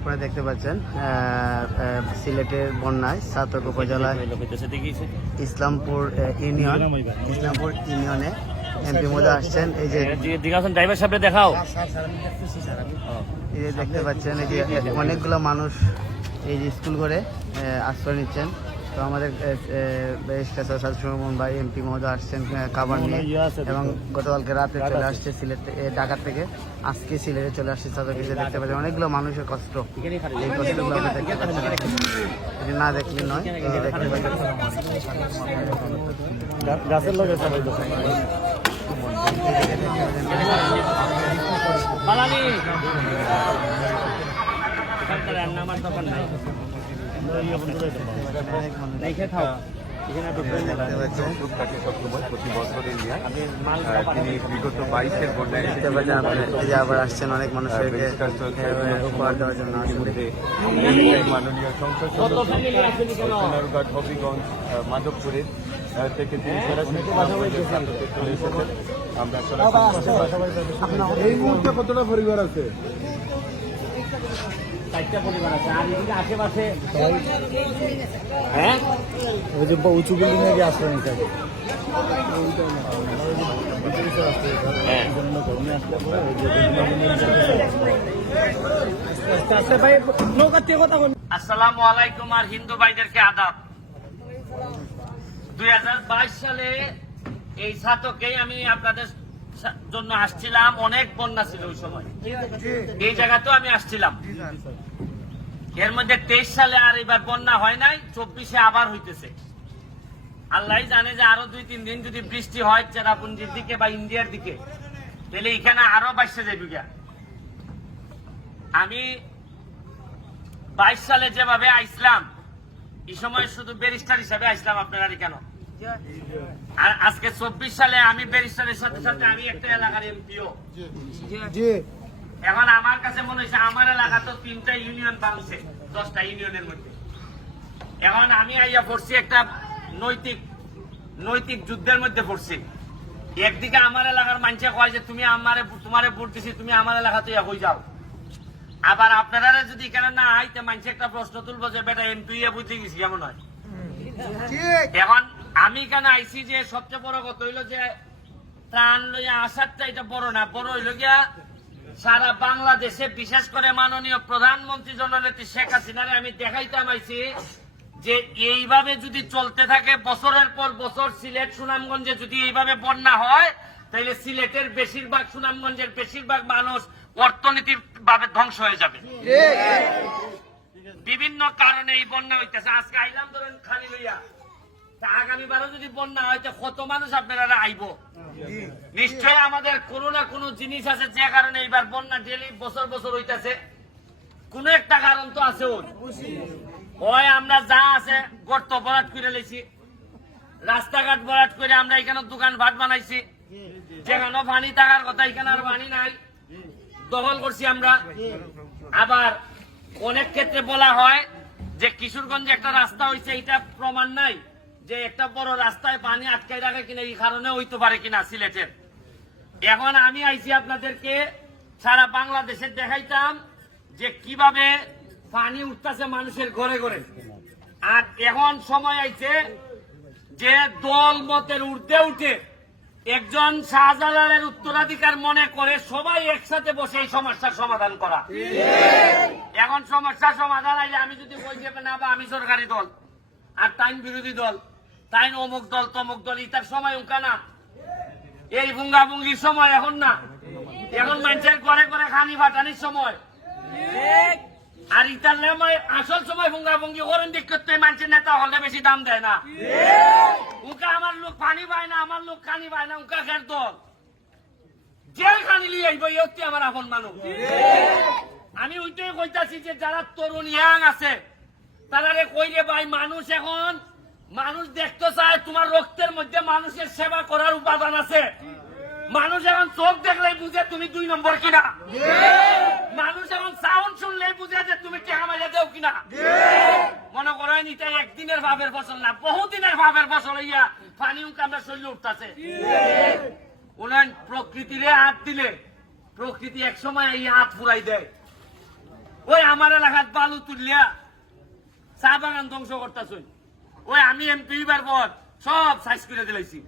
আপনারা দেখতে পাচ্ছেন সিলেটের বন্যায় ছাতক উপজেলায় ইসলামপুর ইউনিয়নে এমপি মহোদয় আসছেন। এই যে ড্রাইভার সাহেব দেখাও, এই যে দেখতে পাচ্ছেন এই যে অনেকগুলো মানুষ এই যে স্কুল করে আশ্রয় নিচ্ছেন। তো আমাদের ভাই এমপি মহোদয় আসছেন খাবার নিয়ে, এবং গতকালকে রাতে চলে আসছে সিলেট ঢাকা থেকে, আজকে সিলেটে চলে আসছে ছাতক। দেখতে পাচ্ছেন অনেকগুলো মানুষের কষ্ট, এই কষ্টগুলো আপনি দেখতে পাচ্ছেন, এটি না দেখলে নয়। এই যে দেখতে পাচ্ছেন গাছের লোক আমার দোকান নাই, আবার আসছেন অনেক মানুষকে উপহার দেওয়ার জন্য। মাননীয় সংসদ সদস্য হবিগঞ্জ মাধবপুরের থেকে তিনি সরাসরি চলে এসেছেন। আমরা এই মুহূর্তে কতটা পরিবার আছে? 4টা পরিবার আছে। আর এদিকে আশেপাশে হ্যাঁ ওই যে উঁচু বিল্ডিং এ আশ্রয় নিতে হবে। আসসালামু আলাইকুম আর হিন্দু ভাইদেরকে আদাব। 2022 সালে এই ছাতকেই আমি আপনাদের জন্য আসছিলাম। অনেক বন্যা ছিল ওই সময়, এই জায়গাতেও আমি আসছিলাম। এর মধ্যে 23 সালে আর এবার বন্যা হয় নাই, 24-এ আবার হইতেছে। আল্লাহ জানে যে আরো 2-3 দিন যদি বৃষ্টি হয় চেরাপুঞ্জির দিকে বা ইন্ডিয়ার দিকে, তাহলে এখানে আরো বাড়ছে যাবে। আমি 22 সালে যেভাবে আইসলাম, এই সময় শুধু ব্যারিস্টার হিসাবে আইসলাম আপনারা কেন, আর আজকে 24 সালে আমি ব্যারিস্টারের সাথে সাথে আমি একটা এলাকার এমপিও। এখন আমার কাছে মনে হয়েছে আমার এলাকা তো 3টা ইউনিয়ন বাংছে 10টা ইউনিয়নের মধ্যে। এখন আমি আইয়া পড়ছি একটা নৈতিক যুদ্ধের মধ্যে পড়ছি। একদিকে আমার এলাকার মানুষে কয় যে তুমি তোমারে ভোট দিছি, তুমি আমার এলাকাতে হয়ে যাও। আবার আপনারা যদি এখানে না আইতে মানুষে একটা প্রশ্ন তুলবো যে বেটা এমপি বুঝতে গেছি কেমন হয়। এখন আমি কেন আইসি যে সবচেয়ে বড় কথা হইলো যে ত্রাণ লইয়া আসারটা এটা বড় না, বড় হইল গিয়া সারা বাংলাদেশে বিশেষ করে মাননীয় প্রধানমন্ত্রী জননেত্রী শেখ হাসিনারে আমি দেখাইতাম আইছি যে এইভাবে যদি চলতে থাকে বছরের পর বছর সিলেট সুনামগঞ্জে যদি এইভাবে বন্যা হয়, তাহলে সিলেটের বেশিরভাগ সুনামগঞ্জের বেশিরভাগ মানুষ অর্থনীতির ভাবে ধ্বংস হয়ে যাবে। বিভিন্ন কারণে এই বন্যা হইতেছে। আজকে আইলাম ধরেন খালি লইয়া, আগামীবারও যদি বন্যা হয় কত মানুষ আপনারা আইব। নিশ্চয় আমাদের কোনো না কোনো জিনিস আছে যে কারণে এইবার বন্যা ডেলি বছর বছর হইতেছে। কোন একটা কারণ তো আছে। ওই আমরা যা আছে গর্ত ভরাট করে লেছি, রাস্তাঘাট ভরাট করে আমরা এখানে দোকান ভাট বানাইছি, যেখানে পানি থাকার কথা এখানে আর পানি নাই, দখল করছি আমরা। আবার অনেক ক্ষেত্রে বলা হয় যে কিশোরগঞ্জে একটা রাস্তা হয়েছে, এটা প্রমাণ নাই যে একটা বড় রাস্তায় পানি আটকাই রাখে কিনা, এই কারণে হইতে পারে কিনা সিলেটের। এখন আমি আইছি আপনাদেরকে সারা বাংলাদেশে দেখাইতাম যে কিভাবে পানি উঠতেছে মানুষের ঘরে ঘরে। আর এখন সময় আইছে যে দল মতের ঊর্ধ্বে উঠে একজন শাহজালালের উত্তরাধিকার মনে করে সবাই একসাথে বসে এই সমস্যার সমাধান করা। এখন সমস্যার সমাধান আইলে আমি যদি বই দেবে না বা আমি সরকারি দল আর তাইন বিরোধী দল, তাইন অমুক দল তমুক দল, ইতার সময় উনকা না, এই ভুঙ্গাভুঙ্গির সময় এখন না। এখন মানুষের ঘরে ঘরে খানি ফাটানির সময়। আর ইতার নামে আসল সময় ভুঙ্গাভুঙ্গি করেন দিক করতে মানুষের নেতা হলে বেশি দাম দেয় না। উনকা আমার লোক পানি পায় না, আমার লোক খানি পায় না, উনকা খের দল যে খানি লিয়ে আইব হচ্ছে আমার আপন মানুষ। আমি ওইটাই কইতাছি যে যারা তরুণ ইয়াং আছে তারা কইলে ভাই মানুষ এখন মানুষ দেখতে চায় তোমার রক্তের মধ্যে মানুষের সেবা করার উপাদান আছে। মানুষ এখন চোখ দেখলেই বুঝে তুমি 2 নম্বর কিনা, মানুষ এখন সাউন্ড শুনলেই বুঝে যে তুমি টেকা মাইয়া দেও কিনা। মনে করেন এটা একদিনের ভাবের ফসল না, বহুদিনের ভাবের ফসল। ইয়া পানি আমরা শরীরে উঠতেছে। উন্নয়ন প্রকৃতিরে হাত দিলে প্রকৃতি এক সময় এই হাত ফুরাই দেয়। ওই আমার এলাকাত বালু তুলিয়া চা বাগান ধ্বংস করতেছ ওই আমি এমপি বার পর সব সাইজ করে দিলাইছি